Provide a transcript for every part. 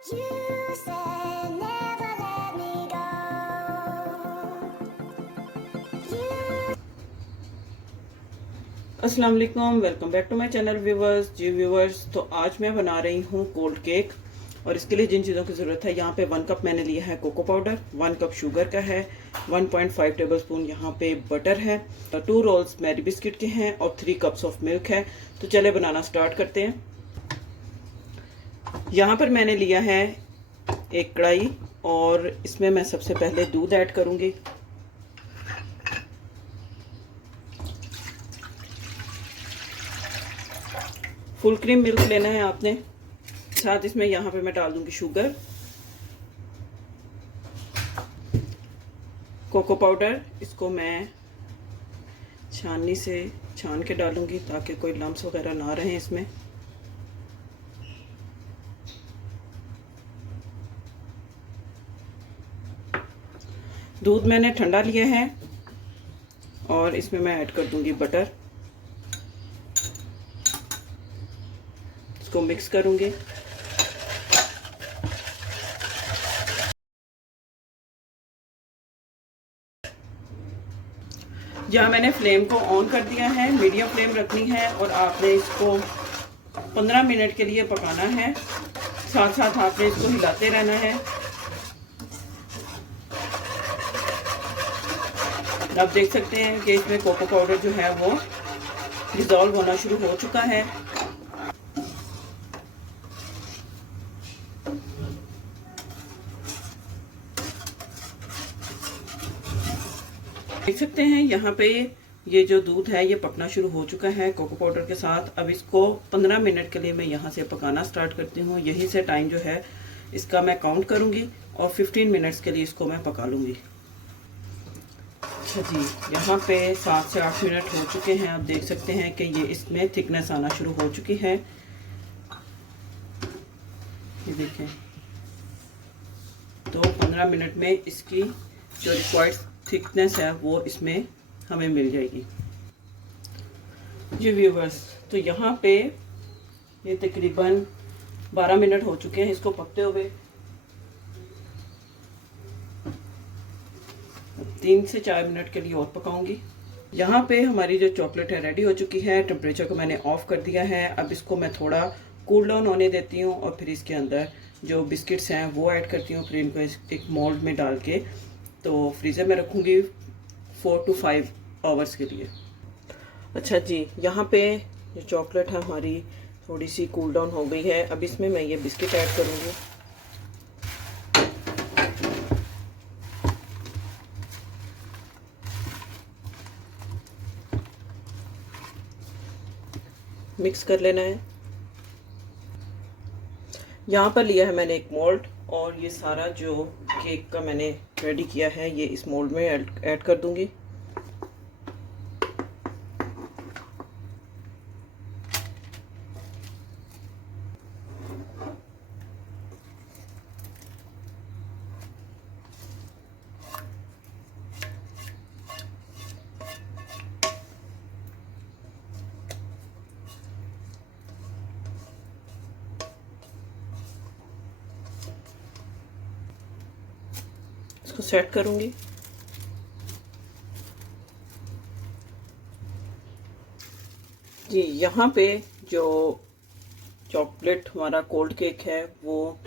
You said never let me go. You अस्सलाम वालेकुम, welcome back to my channel viewers. जी viewers, तो आज मैं बना रही हूँ कोल्ड केक। और इसके लिए जिन चीज़ों की ज़रूरत है, यहाँ पे 1 कप मैंने लिया है कोको पाउडर, 1 कप शुगर का है, 1.5 टेबल स्पून यहाँ पे बटर है, 2 रोल्स मैरी बिस्किट के हैं और 3 कप्स ऑफ मिल्क है। तो चले बनाना स्टार्ट करते हैं। यहाँ पर मैंने लिया है एक कढ़ाई और इसमें मैं सबसे पहले दूध ऐड करूँगी। फुल क्रीम मिल्क लेना है आपने। साथ इसमें यहाँ पे मैं डाल दूंगी शुगर, कोको पाउडर। इसको मैं छाननी से छान के डालूंगी ताकि कोई लम्स वगैरह ना रहे इसमें। दूध मैंने ठंडा लिया है और इसमें मैं ऐड कर दूंगी बटर। इसको मिक्स करूंगी। यहाँ मैंने फ्लेम को ऑन कर दिया है, मीडियम फ्लेम रखनी है और आपने इसको 15 मिनट के लिए पकाना है। साथ साथ आपने इसको हिलाते रहना है। आप देख सकते हैं कि इसमें कोको पाउडर जो है वो डिज़ोल्व होना शुरू हो चुका है। देख सकते हैं यहाँ पे ये जो दूध है ये पकना शुरू हो चुका है कोको पाउडर के साथ। अब इसको 15 मिनट के लिए मैं यहाँ से पकाना स्टार्ट करती हूँ। यहीं से टाइम जो है इसका मैं काउंट करूँगी और 15 मिनट्स के लिए इसको मैं पका लूँगी। अच्छा जी, यहाँ पे 7 से 8 मिनट हो चुके हैं। आप देख सकते हैं कि ये इसमें थिकनेस आना शुरू हो चुकी है। ये देखें, तो 15 मिनट में इसकी जो रिक्वायर्ड थिकनेस है वो इसमें हमें मिल जाएगी। जी व्यूवर्स, तो यहाँ पे ये तकरीबन 12 मिनट हो चुके हैं इसको पकते हुए। 3 से 4 मिनट के लिए और पकाऊंगी। यहाँ पे हमारी जो चॉकलेट है रेडी हो चुकी है। टेम्परेचर को मैंने ऑफ कर दिया है। अब इसको मैं थोड़ा कूल डाउन होने देती हूँ और फिर इसके अंदर जो बिस्किट्स हैं वो ऐड करती हूँ। फिर इनको एक मोल्ड में डाल के तो फ्रीज़र में रखूँगी 4 to 5 आवर्स के लिए। अच्छा जी, यहाँ पे जो चॉकलेट है हमारी थोड़ी सी कूल डाउन हो गई है। अब इसमें मैं ये बिस्किट ऐड करूँगी। मिक्स कर लेना है। यहाँ पर लिया है मैंने एक मोल्ड और ये सारा जो केक का मैंने रेडी किया है ये इस मोल्ड में ऐड कर दूंगी। इसको सेट करूंगी। जी, यहाँ पे जो चॉकलेट हमारा कोल्ड केक है वो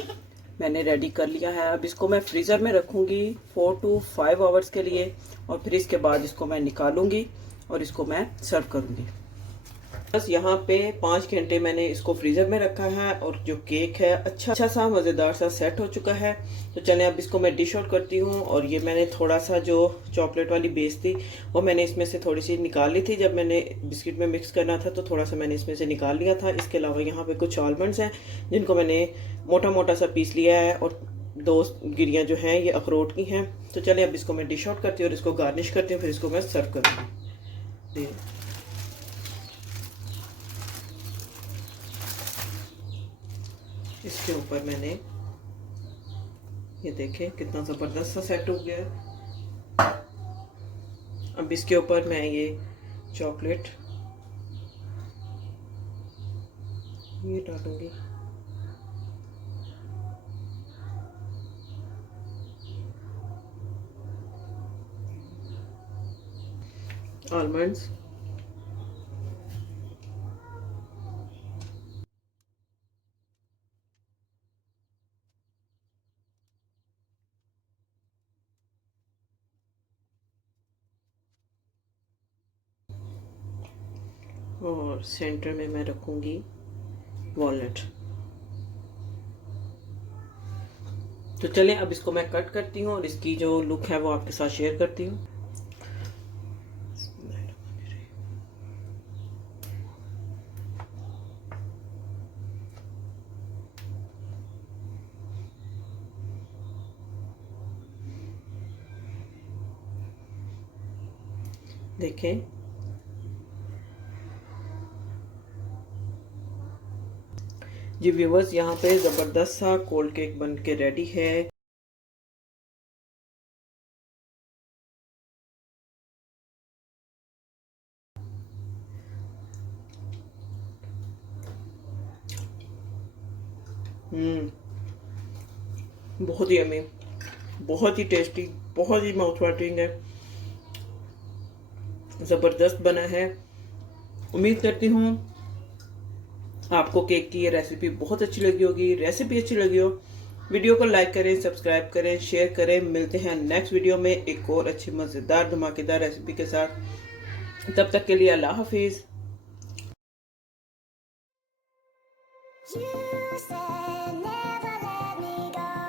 मैंने रेडी कर लिया है। अब इसको मैं फ्रीज़र में रखूँगी 4 to 5 आवर्स के लिए और फिर इसके बाद इसको मैं निकालूंगी और इसको मैं सर्व करूँगी। बस यहाँ पे 5 घंटे मैंने इसको फ्रीज़र में रखा है और जो केक है अच्छा सा मज़ेदार सा सेट हो चुका है। तो चलें अब इसको मैं डिश आउट करती हूँ। और ये मैंने थोड़ा सा जो चॉकलेट वाली बेस थी वो मैंने इसमें से थोड़ी सी निकाल ली थी। जब मैंने बिस्किट में मिक्स करना था तो थोड़ा सा मैंने इसमें से निकाल लिया था। इसके अलावा यहाँ पे कुछ आलमंड्स हैं जिनको मैंने मोटा मोटा सा पीस लिया है और 2 गिरियाँ जो हैं ये अखरोट की हैं। तो चलें अब इसको मैं डिश आउट करती हूँ और इसको गार्निश करती हूँ, फिर इसको मैं सर्व करूँगी। इसके ऊपर मैंने ये देखें कितना ज़बरदस्त सा सेट हो गया। अब इसके ऊपर मैं ये चॉकलेट ये डालूंगी। आलमंड्स, और सेंटर में मैं रखूंगी वॉलनट। तो चलें अब इसको मैं कट करती हूँ और इसकी जो लुक है वो आपके साथ शेयर करती हूँ। देखें, जी व्यूवर्स, यहाँ पे ज़बरदस्त सा कोल्ड केक बन के रेडी है। बहुत ही यम्मी, बहुत ही टेस्टी, बहुत ही माउथ वाटरिंग है, ज़बरदस्त बना है। उम्मीद करती हूँ आपको केक की ये रेसिपी बहुत अच्छी लगी होगी। रेसिपी अच्छी लगी हो, वीडियो को लाइक करें, सब्सक्राइब करें, शेयर करें। मिलते हैं नेक्स्ट वीडियो में एक और अच्छी मज़ेदार धमाकेदार रेसिपी के साथ। तब तक के लिए अल्लाह हाफिज़।